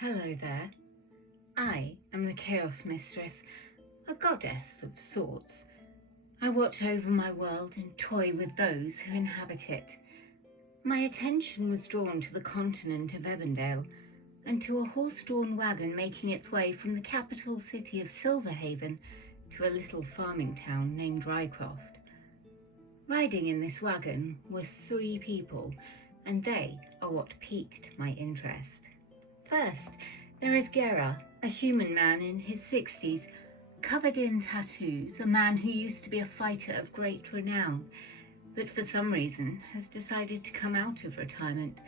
Hello there. I am the Chaos Mistress, a goddess of sorts. I watch over my world and toy with those who inhabit it. My attention was drawn to the continent of Ebondale and to a horse-drawn wagon making its way from the capital city of Silverhaven to a little farming town named Rycroft. Riding in this wagon were 3 people, and they are what piqued my interest. First, there is Gera, a human man in his 60s, covered in tattoos, a man who used to be a fighter of great renown, but for some reason has decided to come out of retirement,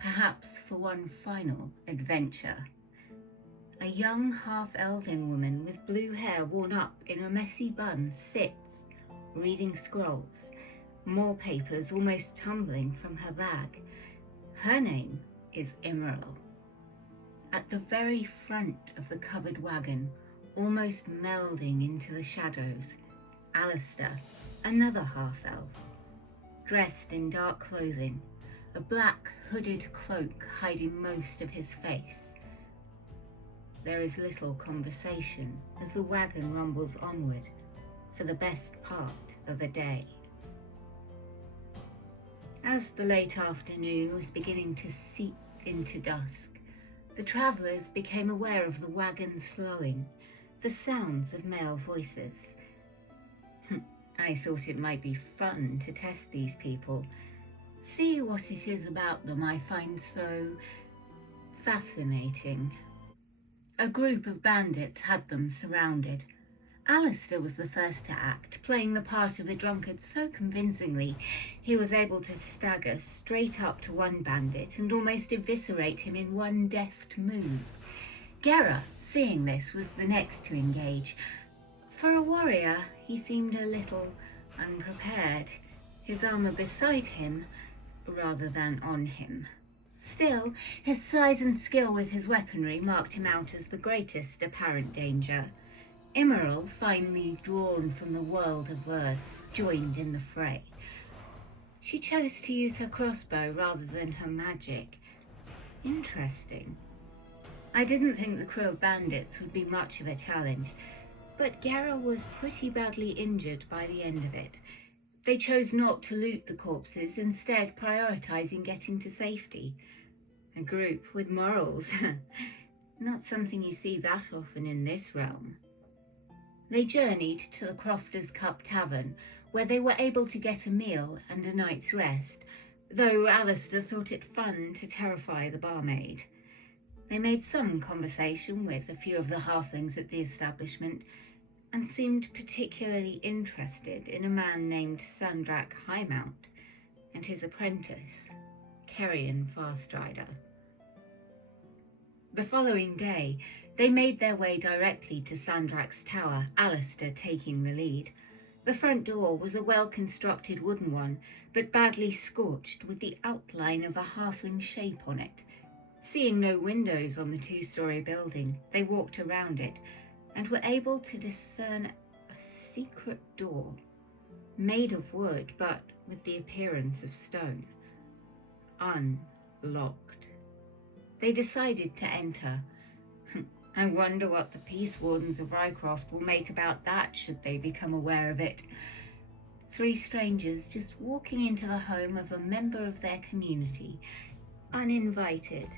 perhaps for one final adventure. A young half-elven woman with blue hair worn up in a messy bun sits, reading scrolls, more papers almost tumbling from her bag. Her name is Emerald. At the very front of the covered wagon, almost melding into the shadows, Alistair, another half-elf, dressed in dark clothing, a black hooded cloak hiding most of his face. There is little conversation as the wagon rumbles onward for the best part of a day. As the late afternoon was beginning to seep into dusk, the travellers became aware of the wagon slowing, the sounds of male voices. I thought it might be fun to test these people, see what it is about them I find so fascinating. A group of bandits had them surrounded. Alistair was the first to act, playing the part of a drunkard so convincingly he was able to stagger straight up to one bandit and almost eviscerate him in one deft move. Gera, seeing this, was the next to engage. For a warrior, he seemed a little unprepared, his armour beside him rather than on him. Still, his size and skill with his weaponry marked him out as the greatest apparent danger. Emerald, finely drawn from the world of words, joined in the fray. She chose to use her crossbow rather than her magic. Interesting. I didn't think the crew of bandits would be much of a challenge, but Gera was pretty badly injured by the end of it. They chose not to loot the corpses, instead prioritising getting to safety. A group with morals. Not something you see that often in this realm. They journeyed to the Crofter's Cup Tavern, where they were able to get a meal and a night's rest, though Alistair thought it fun to terrify the barmaid. They made some conversation with a few of the halflings at the establishment, and seemed particularly interested in a man named Sandrak Highmount and his apprentice, Kerrion Fastrider. The following day, they made their way directly to Sandrak's tower, Alistair taking the lead. The front door was a well-constructed wooden one, but badly scorched with the outline of a halfling shape on it. Seeing no windows on the 2-story building, they walked around it and were able to discern a secret door, made of wood but with the appearance of stone, unlocked. They decided to enter. I wonder what the Peace Wardens of Rycroft will make about that should they become aware of it. 3 strangers just walking into the home of a member of their community, uninvited.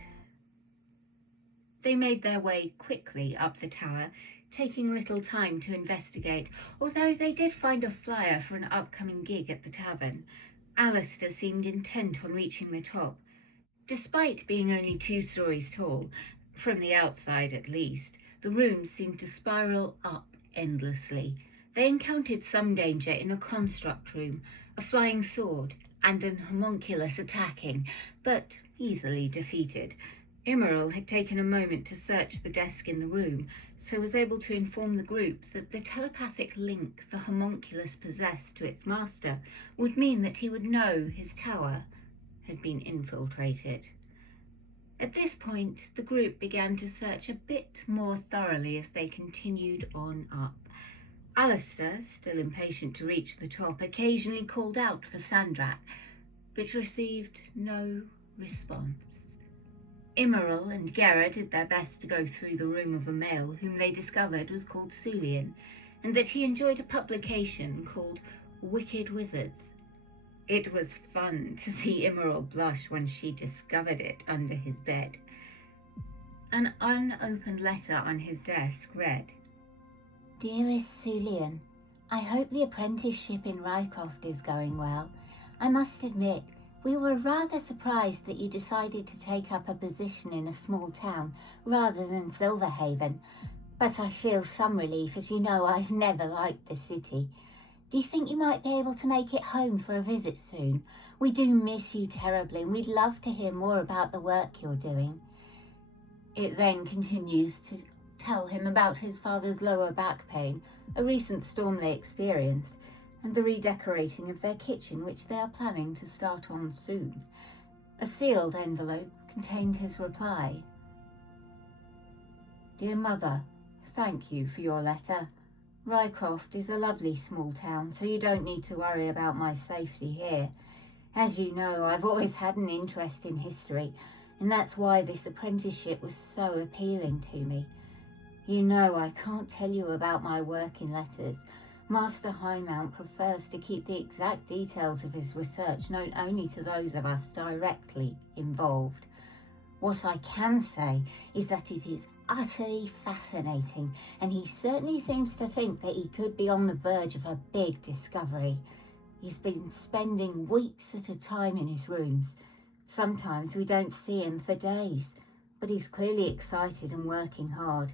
They made their way quickly up the tower, taking little time to investigate, although they did find a flyer for an upcoming gig at the tavern. Alistair seemed intent on reaching the top. Despite being only 2 stories tall, from the outside at least, the rooms seemed to spiral up endlessly. They encountered some danger in a construct room, a flying sword, and an homunculus attacking, but easily defeated. Emerald had taken a moment to search the desk in the room, so was able to inform the group that the telepathic link the homunculus possessed to its master would mean that he would know his tower had been infiltrated. At this point, the group began to search a bit more thoroughly as they continued on up. Alistair, still impatient to reach the top, occasionally called out for Sandrak, but received no response. Immeral and Gera did their best to go through the room of a male whom they discovered was called Sulian, and that he enjoyed a publication called Wicked Wizards. It was fun to see Immeral blush when she discovered it under his bed. An unopened letter on his desk read, Dearest Sulian, I hope the apprenticeship in Rycroft is going well. I must admit, we were rather surprised that you decided to take up a position in a small town rather than Silverhaven, but I feel some relief as you know I've never liked the city. Do you think you might be able to make it home for a visit soon? We do miss you terribly and we'd love to hear more about the work you're doing. It then continues to tell him about his father's lower back pain, a recent storm they experienced, and the redecorating of their kitchen, which they are planning to start on soon. A sealed envelope contained his reply. Dear Mother, thank you for your letter. Rycroft is a lovely small town, so you don't need to worry about my safety here. As you know, I've always had an interest in history, and that's why this apprenticeship was so appealing to me. You know I can't tell you about my work in letters. Master Highmount prefers to keep the exact details of his research known only to those of us directly involved. What I can say is that it is utterly fascinating, and he certainly seems to think that he could be on the verge of a big discovery. He's been spending weeks at a time in his rooms. Sometimes we don't see him for days, but he's clearly excited and working hard.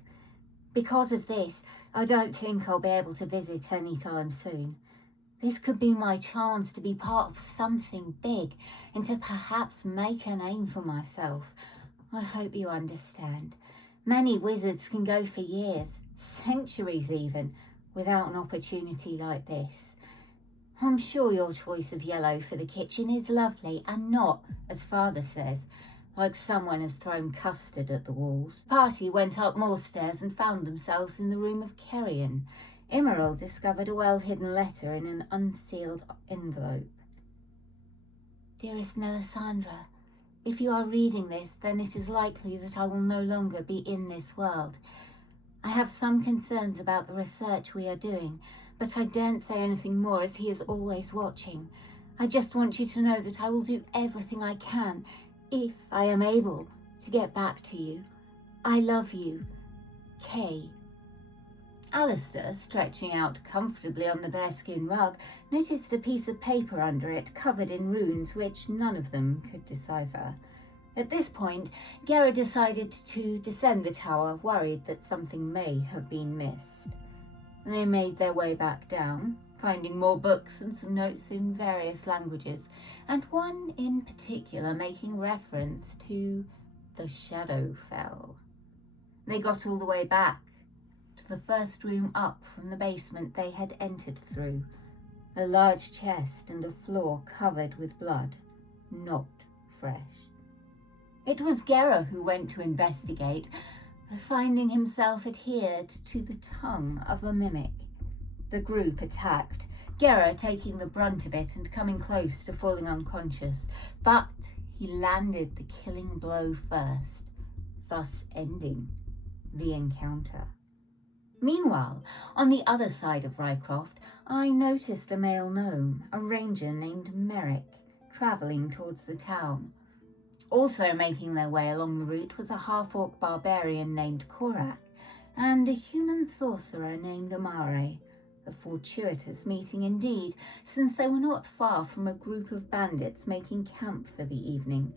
Because of this, I don't think I'll be able to visit anytime soon. This could be my chance to be part of something big and to perhaps make a name for myself. I hope you understand. Many wizards can go for years, centuries even, without an opportunity like this. I'm sure your choice of yellow for the kitchen is lovely and not, as Father says, like someone has thrown custard at the walls. The party went up more stairs and found themselves in the room of Kerrion. Immeral discovered a well-hidden letter in an unsealed envelope. Dearest Melisandre, if you are reading this, then it is likely that I will no longer be in this world. I have some concerns about the research we are doing, but I daren't say anything more as he is always watching. I just want you to know that I will do everything I can, if I am able, to get back to you. I love you. Kay. Alistair, stretching out comfortably on the bearskin rug, noticed a piece of paper under it covered in runes which none of them could decipher. At this point, Gera decided to descend the tower, worried that something may have been missed. They made their way back down, finding more books and some notes in various languages, and one in particular making reference to the Shadowfell. They got all the way back to the first room up from the basement they had entered through, a large chest and a floor covered with blood, not fresh. It was Gera who went to investigate, finding himself adhered to the tongue of a mimic. The group attacked, Gera taking the brunt of it and coming close to falling unconscious, but he landed the killing blow first, thus ending the encounter. Meanwhile, on the other side of Rycroft, I noticed a male gnome, a ranger named Merrick, travelling towards the town. Also making their way along the route was a half-orc barbarian named Korak and a human sorcerer named Amare, a fortuitous meeting indeed, since they were not far from a group of bandits making camp for the evening.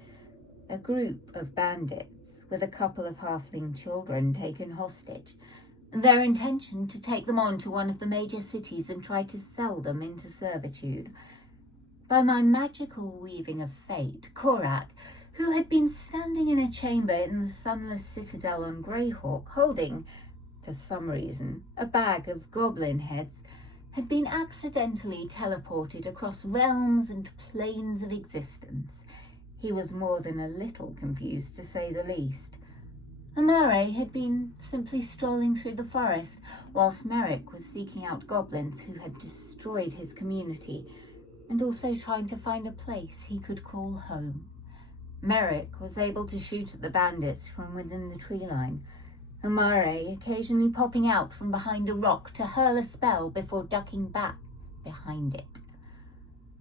A group of bandits with a couple of halfling children taken hostage, their intention to take them on to one of the major cities and try to sell them into servitude. By my magical weaving of fate, Korak, who had been standing in a chamber in the sunless citadel on Greyhawk, holding, for some reason, a bag of goblin heads, had been accidentally teleported across realms and planes of existence. He was more than a little confused, to say the least. Amare had been simply strolling through the forest, whilst Merrick was seeking out goblins who had destroyed his community, and also trying to find a place he could call home. Merrick was able to shoot at the bandits from within the tree line, Amare occasionally popping out from behind a rock to hurl a spell before ducking back behind it.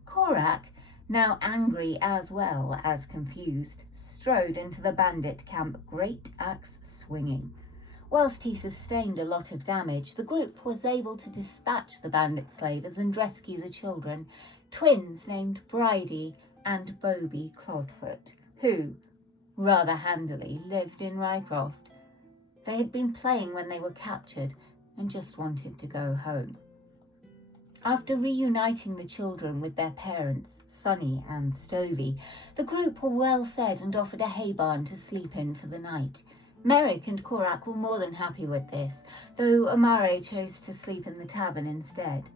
Korak, now angry as well as confused, strode into the bandit camp, great axe swinging. Whilst he sustained a lot of damage, the group was able to dispatch the bandit slavers and rescue the children, twins named Bridie and Bobby Clodfoot, who, rather handily, lived in Rycroft. They had been playing when they were captured and just wanted to go home. After reuniting the children with their parents, Sonny and Stovey, the group were well fed and offered a hay barn to sleep in for the night. Merrick and Korak were more than happy with this, though Amare chose to sleep in the tavern instead.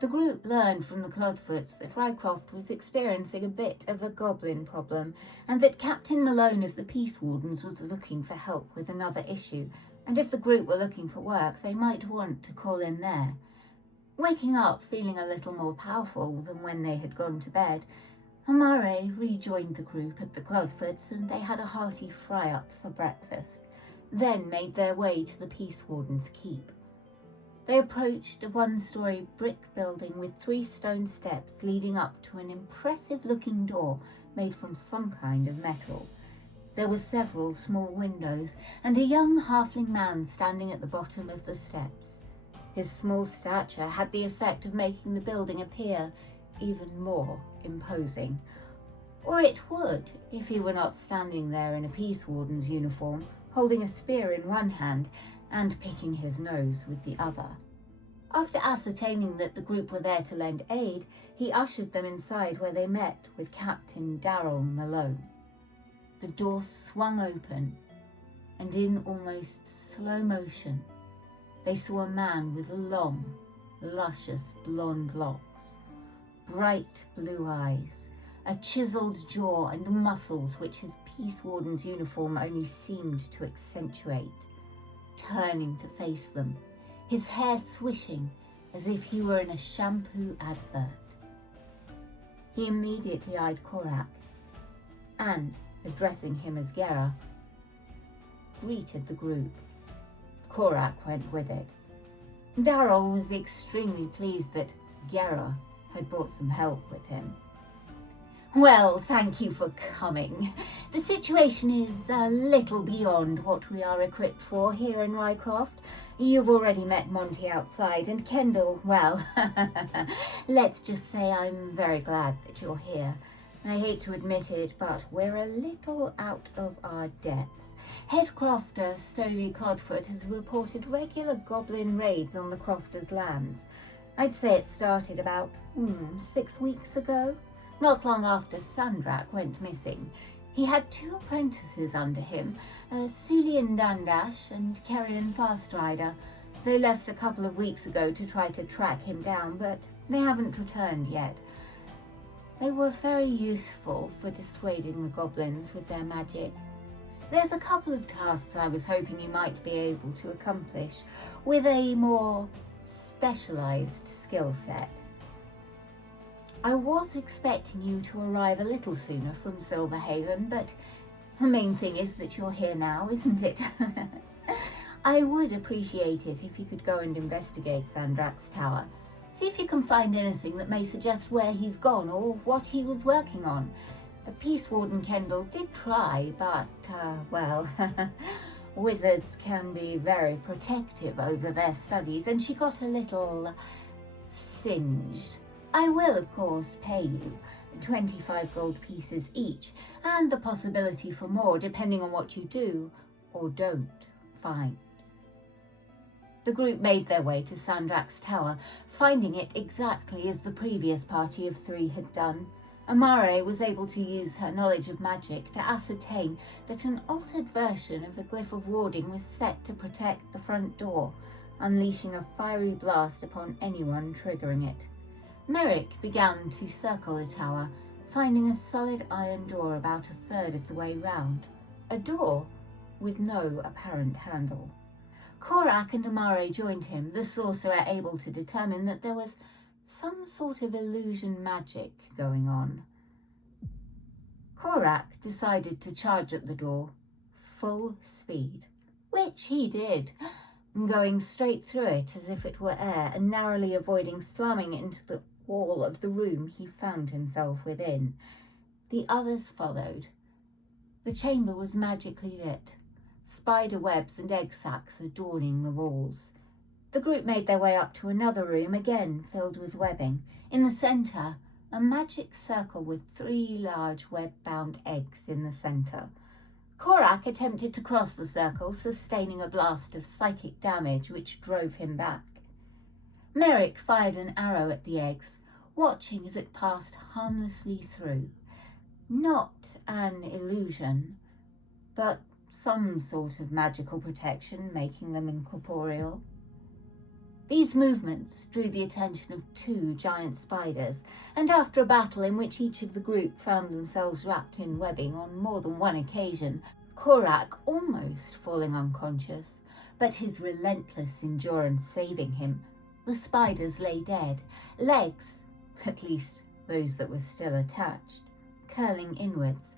The group learned from the Clodfoots that Rycroft was experiencing a bit of a goblin problem, and that Captain Malone of the Peace Wardens was looking for help with another issue, and if the group were looking for work, they might want to call in there. Waking up feeling a little more powerful than when they had gone to bed, Amare rejoined the group at the Clodfoots, and they had a hearty fry-up for breakfast, then made their way to the Peace Warden's keep. They approached a one-storey brick building with 3 stone steps leading up to an impressive-looking door made from some kind of metal. There were several small windows and a young halfling man standing at the bottom of the steps. His small stature had the effect of making the building appear even more imposing. Or it would, if he were not standing there in a Peace Warden's uniform, holding a spear in one hand and picking his nose with the other. After ascertaining that the group were there to lend aid, he ushered them inside where they met with Captain Darrell Malone. The door swung open, and in almost slow motion, they saw a man with long, luscious blonde locks, bright blue eyes, a chiselled jaw and muscles which his Peace Warden's uniform only seemed to accentuate, turning to face them, his hair swishing as if he were in a shampoo advert. He immediately eyed Korak and, addressing him as Gera, greeted the group. Korak went with it. Darrell was extremely pleased that Gera had brought some help with him. "Well, thank you for coming. The situation is a little beyond what we are equipped for here in Rycroft. You've already met Monty outside, and Kendall, well, let's just say I'm very glad that you're here. I hate to admit it, but we're a little out of our depth. Head crofter Stovey Clodfoot has reported regular goblin raids on the crofters' lands. I'd say it started about 6 weeks ago. Not long after Sandrak went missing. He had 2 apprentices under him, Sulian Dandash and Kerrion Fastrider. They left a couple of weeks ago to try to track him down, but they haven't returned yet. They were very useful for dissuading the goblins with their magic. There's a couple of tasks I was hoping you might be able to accomplish with a more specialised skill set. I was expecting you to arrive a little sooner from Silverhaven, but the main thing is that you're here now, isn't it? I would appreciate it if you could go and investigate Sandrak's tower. See if you can find anything that may suggest where he's gone or what he was working on. Peace Warden Kendall did try, but, well, wizards can be very protective over their studies, and she got a little singed. I will, of course, pay you 25 gold pieces each, and the possibility for more depending on what you do or don't find. The group made their way to Sandrak's tower, finding it exactly as the previous party of 3 had done. Amare was able to use her knowledge of magic to ascertain that an altered version of a glyph of warding was set to protect the front door, unleashing a fiery blast upon anyone triggering it. Merrick began to circle the tower, finding a solid iron door about 1/3 of the way round. A door with no apparent handle. Korak and Amare joined him, the sorcerer able to determine that there was some sort of illusion magic going on. Korak decided to charge at the door, full speed, which he did, going straight through it as if it were air and narrowly avoiding slamming into the wall of the room he found himself within. The others followed. The chamber was magically lit, spider webs and egg sacs adorning the walls. The group made their way up to another room, again filled with webbing. In the centre, a magic circle with 3 large web-bound eggs in the centre. Korak attempted to cross the circle, sustaining a blast of psychic damage which drove him back. Merrick fired an arrow at the eggs, watching as it passed harmlessly through. Not an illusion, but some sort of magical protection, making them incorporeal. These movements drew the attention of 2 giant spiders, and after a battle in which each of the group found themselves wrapped in webbing on more than one occasion, Korak almost falling unconscious, but his relentless endurance saving him, the spiders lay dead, legs, at least those that were still attached, curling inwards.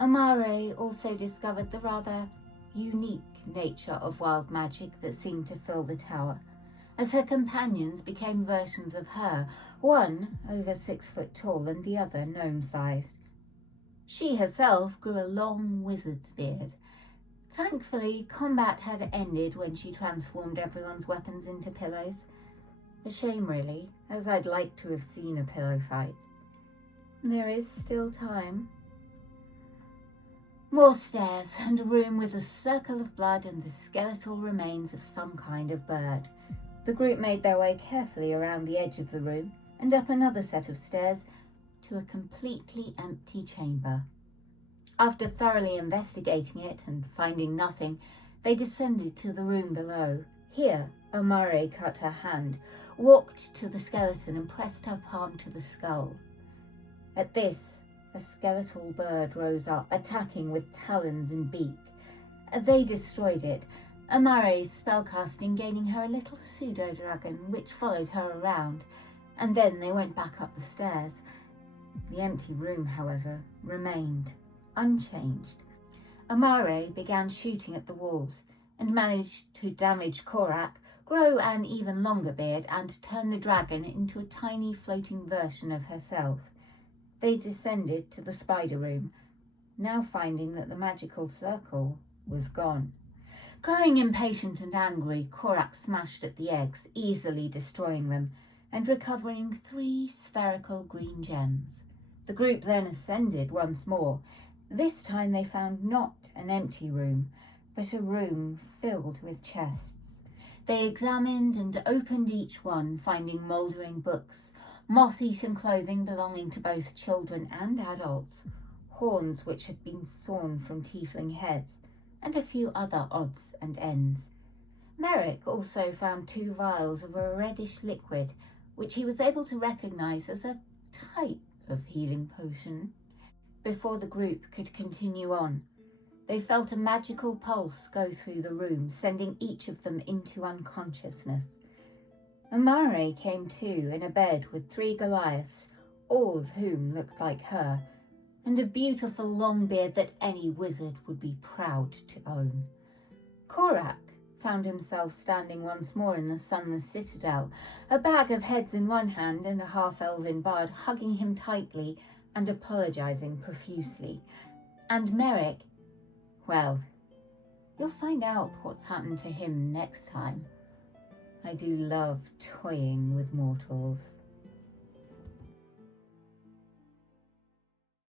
Amare also discovered the rather unique nature of wild magic that seemed to fill the tower, as her companions became versions of her, one over 6 foot tall and the other gnome-sized. She herself grew a long wizard's beard. Thankfully, combat had ended when she transformed everyone's weapons into pillows. A shame, really, as I'd like to have seen a pillow fight. There is still time. More stairs, and a room with a circle of blood and the skeletal remains of some kind of bird. The group made their way carefully around the edge of the room and up another set of stairs to a completely empty chamber. After thoroughly investigating it and finding nothing, they descended to the room below. Here, Amare cut her hand, walked to the skeleton and pressed her palm to the skull. At this, a skeletal bird rose up, attacking with talons and beak. They destroyed it, Amare's spellcasting gaining her a little pseudo-dragon which followed her around, and then they went back up the stairs. The empty room, however, remained unchanged. Amare began shooting at the walls and managed to damage Korak, grow an even longer beard, and turn the dragon into a tiny floating version of herself. They descended to the spider room, now finding that the magical circle was gone. Growing impatient and angry, Korak smashed at the eggs, easily destroying them, and recovering 3 spherical green gems. The group then ascended once more. This time they found not an empty room, but a room filled with chests. They examined and opened each one, finding mouldering books, moth-eaten clothing belonging to both children and adults, horns which had been sawn from tiefling heads, and a few other odds and ends. Merrick also found 2 vials of a reddish liquid, which he was able to recognise as a type of healing potion. Before the group could continue on, they felt a magical pulse go through the room, sending each of them into unconsciousness. Amare came to in a bed with 3 Goliaths, all of whom looked like her, and a beautiful long beard that any wizard would be proud to own. Korak found himself standing once more in the sunless citadel, a bag of heads in one hand and a half-elven bard hugging him tightly and apologising profusely. And Merrick, well, you'll find out what's happened to him next time. I do love toying with mortals.